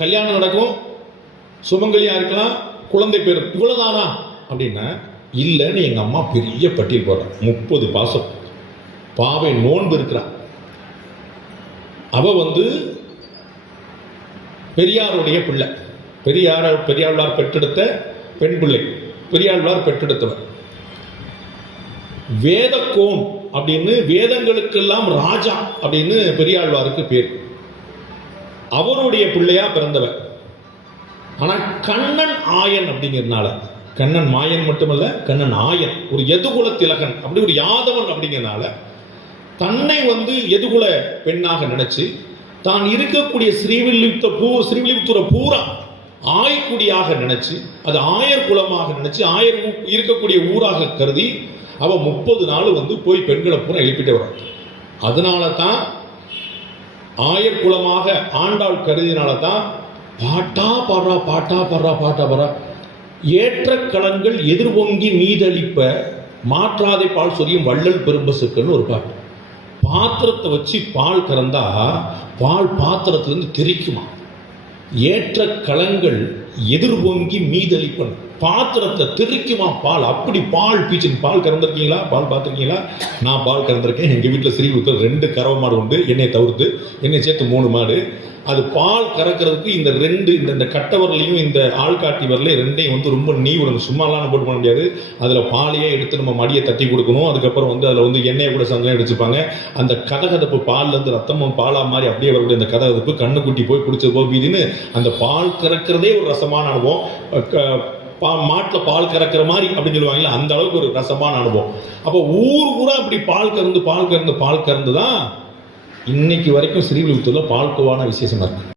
கல்யாணம் நடக்கும், சுமங்கலியாக இருக்கலாம், குழந்தை பேர், இவ்வளோதானா அப்படின்னா இல்லைன்னு எங்கள் அம்மா பெரிய பட்டியல் போடுறான். 30 பாசம். பாவை நோன்பு இருக்கிறான். அவ பெரியாருடைய பிள்ளை, பெரியாழ்வார் பெற்றெடுத்த பெண் பிள்ளை, பெரியாழ்வார் பெற்றெடுத்தவர். வேதக்கோன் அப்படின்னு, வேதங்களுக்கெல்லாம் ராஜா அப்படின்னு பெரியாழ்வாருக்கு பேர். அவருடைய பிள்ளையா பிறந்தவர். ஆனா கண்ணன் ஆயன் அப்படிங்கிறதுனால, கண்ணன் மாயன் மட்டுமல்ல, கண்ணன் ஆயன், ஒரு எதுகுல திலகன், அப்படி ஒரு யாதவன் அப்படிங்கிறதுனால தன்னை எதுகுல பெண்ணாக நினைச்சு தான் இருக்கக்கூடிய ஸ்ரீவில்லிபுத்தூரை பூரா ஆய்க்குடியாக நினைச்சு, அது ஆயர் குலமாக நினைச்சு, ஆயர் இருக்கக்கூடிய ஊராக கருதி அவ 30 நாள் போய் பெண்களை பூரா எழுப்பிட்டு வர. அதனால தான் ஆயர் குலமாக ஆண்டாள் கருதினால தான் பாட்டா பாடுறா, பாட்டா பாடுறா, பாட்டா பாடுறா. ஏற்ற களங்கள் எதிர்வொங்கி மீதளிப்ப மாற்றாதை பால் சொரியும் வள்ளல் பெரும்பசுக்கள்னு ஒரு பாட்டு. பாத்திரத்தை வச்சு பால் கறந்தா பால் பாத்திரத்திலிருந்து தெரிக்குமா. ஏற்ற களங்கள் எதிர்வொங்கி மீதளிப்பன், பாத்திரத்தை தெரிக்குமா பால். அப்படி பால் பீச்சின். பால் கறந்துருக்கீங்களா? பால் பார்த்துருக்கீங்களா? நான் பால் கறந்துருக்கேன். எங்கள் வீட்டில் ஸ்ரீவில்லிபுத்தூர் 2 கறவை மாடு உண்டு, என்னை தவிர்த்து. என்னை சேர்த்து 3 மாடு. அது பால் கறக்கிறதுக்கு இந்த 2 இந்த கட்டவரலையும் இந்த ஆள்காட்டி வரலையும் 2ஐயும் ரொம்ப நீ விடணும். சும்மாலாம் போட்டு பண்ண முடியாது. அதில் பாலையே எடுத்து நம்ம மடியை தட்டி கொடுக்கணும். அதுக்கப்புறம் அதில் எண்ணெயை கூட சந்தனம் அடிச்சுப்பாங்க. அந்த கதகதப்பு பால்லேருந்து ரத்தமும் பாலா மாதிரி அப்படியே வரக்கூடிய அந்த கதகதப்பு கண்ணுக்குட்டி போய் குடிச்சது போய் வீதின்னு அந்த பால் கறக்கிறதே ஒரு ரசமான அனுபவம். மாட்டில் பால் கறக்கிற மாதிரி அப்படின்னு சொல்லுவாங்களா, அந்த அளவுக்கு ஒரு ரசமான அனுபவம். அப்போ ஊர் கூட அப்படி பால் கறந்து தான் இன்னைக்கு வரைக்கும் ஸ்ரீவில்லிபுத்தூர்ல பால்கோவான விசேஷமா இருக்கு.